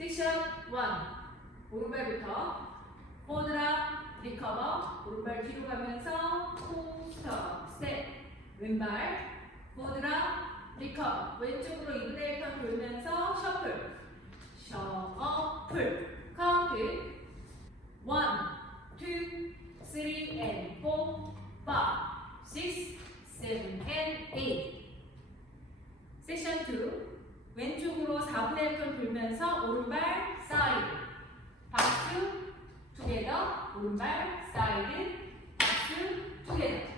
섹션 1 오른발부터 포드랍 리커버 오른발 뒤로 가면서 포스터 스텝 왼발 포드랍 리커버 왼쪽으로 2분의 1턴 돌면서 셔플 셔플 카운트 1, 2, 3 and 4, 5, 6, 7 and 8 섹션 2 왼쪽으로 4분의 1턴 돌면서 오른발 사이드 박수 투게더 오른발 사이드 박수 투게더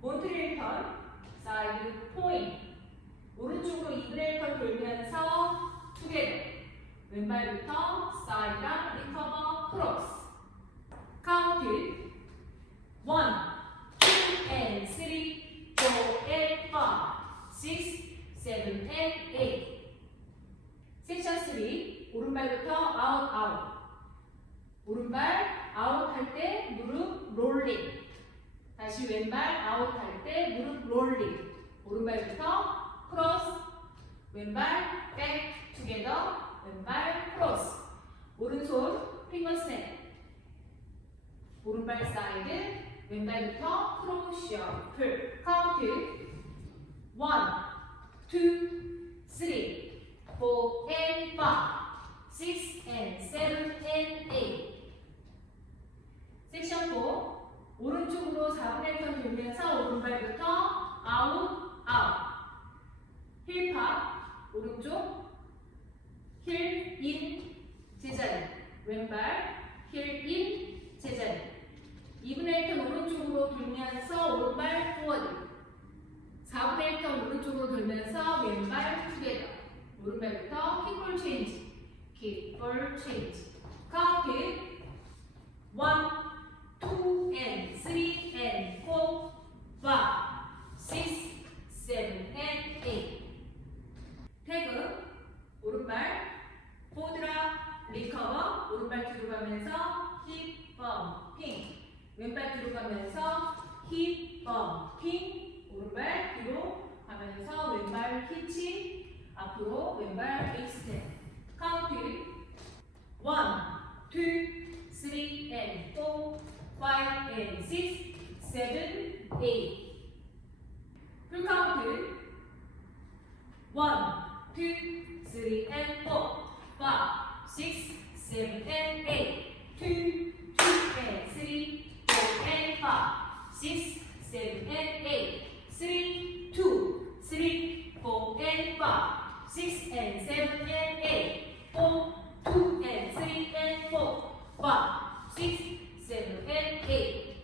몬트레일 턴 사이드 포인트 오른쪽으로 2분의 1턴 돌면서 투게더 왼발부터 사이드랑 리커버 크로스 카운트 1, 2 and 3, 4 and 5, 6, 7 and 8 섹션 3 오른발부터 아웃 아웃 오른발 아웃 할 때 무릎 롤링 다시 왼발 아웃 할 때 무릎 롤링 오른발부터 크로스 왼발 백 투게더 왼발 크로스 오른손 핑거 스냅 오른발 사이드 왼발부터 크로스 셔플 카운트 1, 2, 3 4 and 5, 6 and 7 and 8 섹션 4 오른쪽으로 4분의 1턴 돌면서 오른발부터 아웃 아웃 힐팝 오른쪽 힐인 제자리 왼발 힐인 제자리 2분의 1턴 오른쪽으로 돌면서 오른발 포워드 4분의 1턴 오른쪽으로 돌면서 왼발 투게더 오른발부터 킥볼 체인지 킥볼 체인지 카운트 1, 2 and 3 and 4, 5, 6, 7 and 8 태그 오른발 포드랍 리커버 오른발 뒤로 가면서 힙 범핑 왼발 뒤로 가면서 힙 범핑 오른발 뒤로 가면서 왼발 히치 앞으로 왼발 익스텐 카운트 1, 2, 3 and 4, 5 and 6, 7, 8 풀 카운트 1, 2, 3 and 4, 5, 6, 7 and 8 2, 2 and 3, 4 and 5, 6, 7 and 8 3, 2, 3, 4 and 5 6 and 7 and 8 4, 2 and 3 and 4, 5, 6, 7 and 8